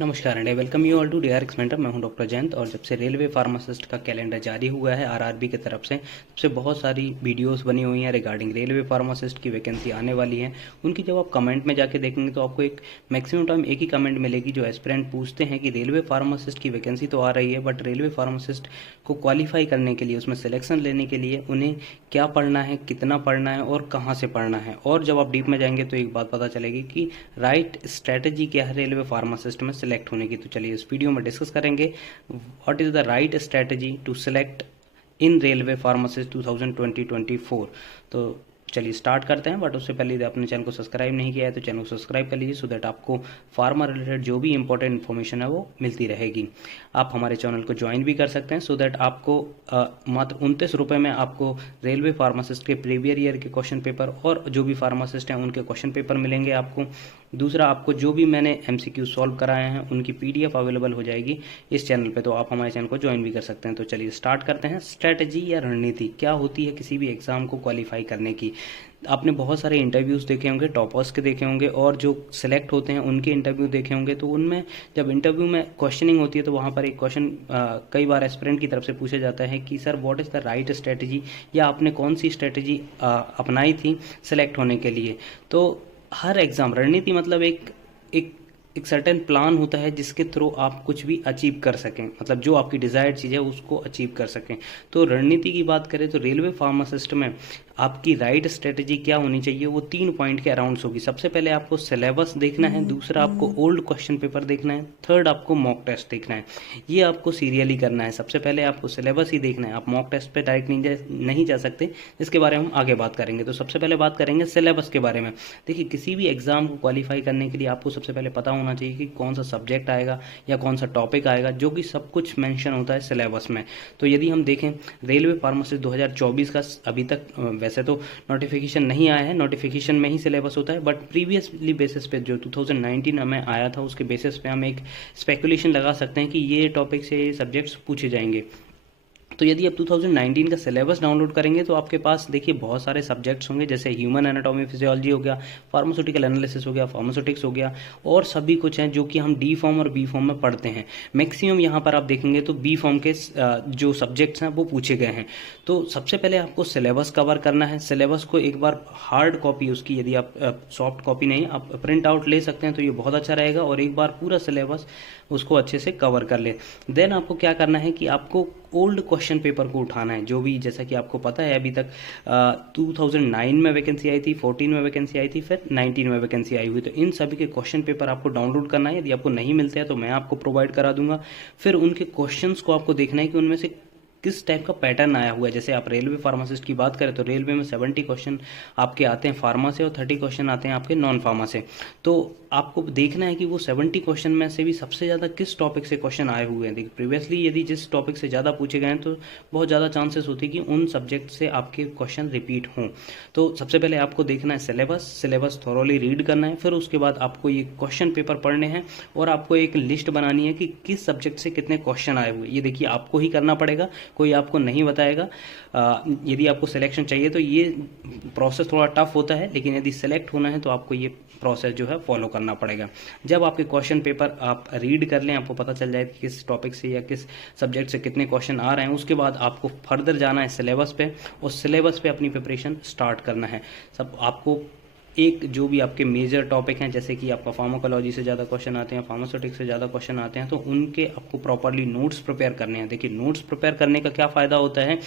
नमस्कार and welcome you all to DRX mentor. मैं हूं डॉक्टर जयंत और जब से रेलवे फार्मासिस्ट का कैलेंडर जारी हुआ है आरआरबी की तरफ से तब से बहुत सारी वीडियोस बनी हुई हैं रिगार्डिंग रेलवे फार्मासिस्ट की वैकेंसी आने वाली है। उनकी जब आप कमेंट में जाके देखेंगे तो आपको एक मैक्सिमम टाइम एक ही कमेंट मिलेगी जो एस्पिरेंट पूछते हैं कि रेलवे फार्मासिस्ट की वैकेंसी तो आ रही है बट रेलवे फार्मासिस्ट को क्वालिफाई करने के लिए उसमें सिलेक्शन लेने के लिए उन्हें क्या पढ़ना है, कितना पढ़ना है और कहाँ से पढ़ना है। और जब आप डीप में जाएंगे तो एक बात पता चलेगी कि राइट स्ट्रैटेजी क्या है रेलवे फार्मासिस्ट में सिलेक्ट होने की। तो चलिए इस वीडियो में डिस्कस करेंगे what is the right strategy to select in railway pharmacist 2020-24। तो चलिए स्टार्ट करते हैं, बट उससे पहले यदि आपने चैनल को सब्सक्राइब नहीं किया है तो चैनल को सब्सक्राइब कर लीजिए सो दैट आपको फार्मा रिलेटेड जो भी इंपॉर्टेंट इन्फॉर्मेशन है वो मिलती रहेगी। आप हमारे चैनल को ज्वाइन भी कर सकते हैं सो दैट आपको मात्र 29 रुपये में आपको रेलवे फार्मासिस्ट के प्रीवियर ईयर के क्वेश्चन पेपर और जो भी फार्मासिस्ट हैं उनके क्वेश्चन पेपर मिलेंगे आपको। दूसरा, आपको जो भी मैंने एमसीक्यू सॉल्व कराए हैं उनकी पीडीएफ अवेलेबल हो जाएगी इस चैनल पे, तो आप हमारे चैनल को ज्वाइन भी कर सकते हैं। तो चलिए स्टार्ट करते हैं। स्ट्रैटेजी या रणनीति क्या होती है किसी भी एग्जाम को क्वालिफाई करने की। आपने बहुत सारे इंटरव्यूज़ देखे होंगे, टॉपर्स के देखे होंगे और जो सिलेक्ट होते हैं उनके इंटरव्यू देखे होंगे। तो उनमें जब इंटरव्यू में क्वेश्चनिंग होती है तो वहाँ पर एक क्वेश्चन कई बार एस्पिरेंट की तरफ से पूछा जाता है कि sir what is the right strategy, या आपने कौन सी स्ट्रैटेजी अपनाई थी सिलेक्ट होने के लिए। तो हर एग्ज़ाम रणनीति मतलब एक एक सर्टेन प्लान होता है जिसके थ्रू आप कुछ भी अचीव कर सकें, मतलब जो आपकी डिज़ायर्ड चीज़ है उसको अचीव कर सकें। तो रणनीति की बात करें तो रेलवे फार्मासिस्ट में आपकी राइट स्ट्रेटजी क्या होनी चाहिए वो 3 पॉइंट के अराउंड्स होगी। सबसे पहले आपको सिलेबस देखना है, दूसरा आपको ओल्ड क्वेश्चन पेपर देखना है, थर्ड आपको मॉक टेस्ट देखना है। ये आपको सीरियली करना है। सबसे पहले आपको सिलेबस ही देखना है, आप मॉक टेस्ट पे डायरेक्ट नहीं जा सकते, इसके बारे में हम आगे बात करेंगे। तो सबसे पहले बात करेंगे सिलेबस के बारे में। देखिए, किसी भी एग्जाम को क्वालिफाई करने के लिए आपको सबसे पहले पता होना चाहिए कि कौन सा सब्जेक्ट आएगा या कौन सा टॉपिक आएगा, जो कि सब कुछ मेंशन होता है सिलेबस में। तो यदि हम देखें रेलवे फार्मासिस्ट 2024 का अभी तक वैसे तो नोटिफिकेशन नहीं आया है, नोटिफिकेशन में ही सिलेबस होता है, बट प्रीवियसली बेसिस पे जो 2019 में आया था उसके बेसिस पे हम एक स्पेकुलेशन लगा सकते हैं कि ये टॉपिक से ये सब्जेक्ट्स पूछे जाएंगे। तो यदि आप 2019 का सिलेबस डाउनलोड करेंगे तो आपके पास देखिए बहुत सारे सब्जेक्ट्स होंगे, जैसे ह्यूमन एनाटॉमी फिजियोलॉजी हो गया, फार्मास्यूटिकल एनालिसिस हो गया, फार्मास्यूटिक्स हो गया, और सभी कुछ हैं जो कि हम डी फॉर्म और बी फॉर्म में पढ़ते हैं। मैक्सिमम यहाँ पर आप देखेंगे तो बी फॉर्म के जो सब्जेक्ट्स हैं वो पूछे गए हैं। तो सबसे पहले आपको सिलेबस कवर करना है। सिलेबस को एक बार हार्ड कॉपी उसकी, यदि आप सॉफ्ट कॉपी नहीं आप प्रिंट आउट ले सकते हैं तो ये बहुत अच्छा रहेगा, और एक बार पूरा सिलेबस उसको अच्छे से कवर कर ले। देन आपको क्या करना है कि आपको ओल्ड क्वेश्चन पेपर को उठाना है, जो भी जैसा कि आपको पता है अभी तक 2009 में वैकेंसी आई थी, 14 में वैकेंसी आई थी, फिर 19 में वैकेंसी आई हुई। तो इन सभी के क्वेश्चन पेपर आपको डाउनलोड करना है। यदि आपको नहीं मिलते हैं तो मैं आपको प्रोवाइड करा दूंगा। फिर उनके क्वेश्चंस को आपको देखना है कि उनमें से किस टाइप का पैटर्न आया हुआ है। जैसे आप रेलवे फार्मासिस्ट की बात करें तो रेलवे में 70 क्वेश्चन आपके आते हैं फार्मा से और 30 क्वेश्चन आते हैं आपके नॉन फार्मा से। तो आपको देखना है कि वो 70 क्वेश्चन में से भी सबसे ज़्यादा किस टॉपिक से क्वेश्चन आए हुए हैं। देखिए, प्रीवियसली यदि जिस टॉपिक से ज़्यादा पूछे गए हैं तो बहुत ज़्यादा चांसेस होते हैं कि उन सब्जेक्ट से आपके क्वेश्चन रिपीट हों। तो सबसे पहले आपको देखना है सिलेबस थॉरोली रीड करना है। फिर उसके बाद आपको ये क्वेश्चन पेपर पढ़ने हैं और आपको एक लिस्ट बनानी है कि किस सब्जेक्ट से कितने क्वेश्चन आए हुए। ये देखिए आपको ही करना पड़ेगा, कोई आपको नहीं बताएगा। यदि आपको सिलेक्शन चाहिए तो ये प्रोसेस थोड़ा टफ होता है, लेकिन यदि सिलेक्ट होना है तो आपको ये प्रोसेस जो है फॉलो करना पड़ेगा। जब आपके क्वेश्चन पेपर आप रीड कर लें, आपको पता चल जाए कि किस टॉपिक से या किस सब्जेक्ट से कितने क्वेश्चन आ रहे हैं, उसके बाद आपको फर्दर जाना है सिलेबस पे और सिलेबस पे अपनी प्रिपरेशन स्टार्ट करना है। सब आपको एक जो भी आपके मेजर टॉपिक हैं, जैसे कि आपका फार्माकोलॉजी से ज़्यादा क्वेश्चन आते हैं, फार्मास्यूटिक्स से ज़्यादा क्वेश्चन आते हैं, तो उनके आपको प्रॉपरली नोट्स प्रिपेयर करने हैं। देखिए, नोट्स प्रिपेयर करने का क्या फ़ायदा होता है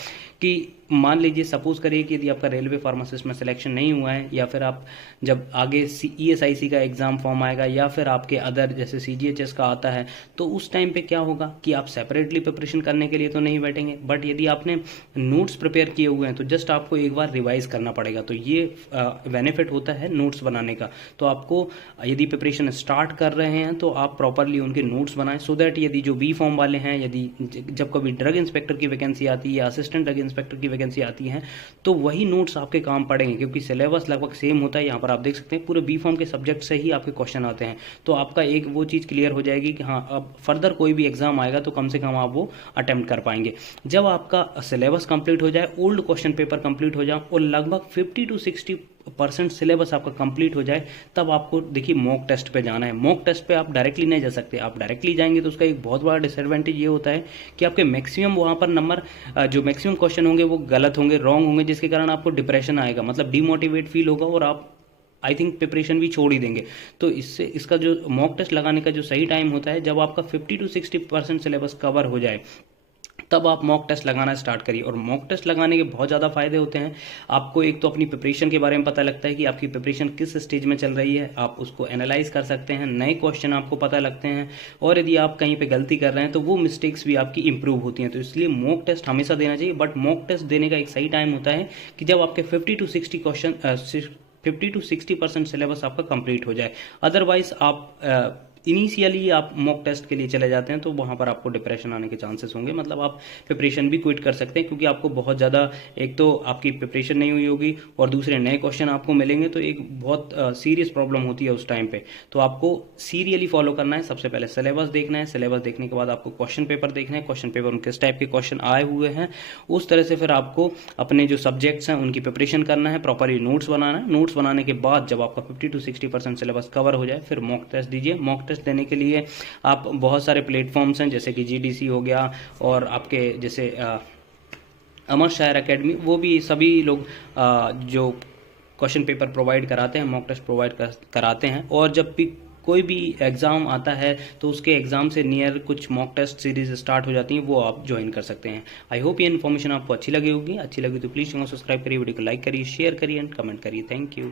कि मान लीजिए सपोज करिए कि यदि आपका रेलवे फार्मासिस्ट में सिलेक्शन नहीं हुआ है, या फिर आप जब आगे ESIC का एग्ज़ाम फॉर्म आएगा या फिर आपके अदर जैसे CGHS का आता है, तो उस टाइम पे क्या होगा कि आप सेपरेटली प्रिपरेशन करने के लिए तो नहीं बैठेंगे, बट यदि आपने नोट्स प्रिपेयर किए हुए हैं तो जस्ट आपको एक बार रिवाइज करना पड़ेगा। तो ये बेनिफिट होता है नोट्स बनाने का। तो आपको यदि प्रिपरेशन स्टार्ट कर रहे हैं तो आप प्रॉपरली उनके नोट्स बनाएं, सो दैट यदि जो बी फॉर्म वाले हैं, यदि जब कभी ड्रग इंस्पेक्टर की वैकेंसी आती है या असिस्टेंट ड्रग इंस्पेक्टर की वैकेंसी आती है तो वही नोट्स आपके काम पड़ेंगे, क्योंकि सिलेबस लगभग सेम होता है। यहाँ पर आप देख सकते हैं पूरे बी फॉर्म के सब्जेक्ट से ही आपके क्वेश्चन आते हैं। तो आपका एक वो चीज़ क्लियर हो जाएगी कि हाँ, अब फर्दर कोई भी एग्जाम आएगा तो कम से कम आप वो अटेम्प्ट कर पाएंगे। जब आपका सिलेबस कंप्लीट हो जाए, ओल्ड क्वेश्चन पेपर कंप्लीट हो जाए और लगभग 50 to 60 50% सिलेबस आपका कंप्लीट हो जाए तब आपको देखिए मॉक टेस्ट पे जाना है। मॉक टेस्ट पे आप डायरेक्टली नहीं जा सकते। आप डायरेक्टली जाएंगे तो उसका एक बहुत बड़ा डिसएडवांटेज ये होता है कि आपके मैक्सिमम वहाँ पर नंबर जो मैक्सिमम क्वेश्चन होंगे वो गलत होंगे, रॉन्ग होंगे, जिसके कारण आपको डिप्रेशन आएगा, मतलब डिमोटिवेट फील होगा और आप आई थिंक प्रिपरेशन भी छोड़ ही देंगे। तो इससे इसका जो मॉक टेस्ट लगाने का जो सही टाइम होता है, जब आपका 50 to 60% सिलेबस कवर हो जाए तब आप मॉक टेस्ट लगाना स्टार्ट करिए। और मॉक टेस्ट लगाने के बहुत ज़्यादा फायदे होते हैं। आपको एक तो अपनी प्रिपरेशन के बारे में पता लगता है कि आपकी प्रिपरेशन किस स्टेज में चल रही है, आप उसको एनालाइज कर सकते हैं, नए क्वेश्चन आपको पता लगते हैं, और यदि आप कहीं पे गलती कर रहे हैं तो वो मिस्टेक्स भी आपकी इंप्रूव होती हैं। तो इसलिए मॉक टेस्ट हमेशा देना चाहिए। बट मॉक टेस्ट देने का एक सही टाइम होता है कि जब आपके 50 to 60% सिलेबस आपका कंप्लीट हो जाए। अदरवाइज आप इनिशियली आप मॉक टेस्ट के लिए चले जाते हैं तो वहाँ पर आपको डिप्रेशन आने के चांसेस होंगे, मतलब आप प्रिपरेशन भी क्विट कर सकते हैं, क्योंकि आपको बहुत ज़्यादा, एक तो आपकी प्रिपरेशन नहीं हुई होगी और दूसरे नए क्वेश्चन आपको मिलेंगे, तो एक बहुत सीरियस प्रॉब्लम होती है उस टाइम पे। तो आपको सीरियली फॉलो करना है। सबसे पहले सिलेबस देखना है, सिलेबस देखने के बाद आपको क्वेश्चन पेपर देखना है, क्वेश्चन पेपर में किस टाइप के क्वेश्चन आए हुए हैं, उस तरह से फिर आपको अपने जो सब्जेक्ट्स हैं उनकी प्रिपरेशन करना है, प्रॉपरली नोट्स बनाना है। नोट्स बनाने के बाद जब आपका 50 to 60% सिलेबस कवर हो जाए फिर मॉक टेस्ट दीजिए। मॉक टेस्ट देने के लिए आप बहुत सारे प्लेटफॉर्म्स हैं, जैसे कि जीडीसी हो गया, और आपके जैसे अमर शायर एकेडमी, वो भी सभी लोग जो क्वेश्चन पेपर प्रोवाइड कराते हैं, मॉक टेस्ट प्रोवाइड कराते हैं। और जब भी कोई भी एग्ज़ाम आता है तो उसके एग्ज़ाम से नियर कुछ मॉक टेस्ट सीरीज स्टार्ट हो जाती हैं, वो आप ज्वाइन कर सकते हैं। आई होप ये इन्फॉर्मेशन आपको अच्छी लगी होगी। अच्छी लगी तो प्लीज़ चैनल सब्सक्राइब करिए, वीडियो को लाइक करिए, शेयर करिए एंड कमेंट करिए। Thank you.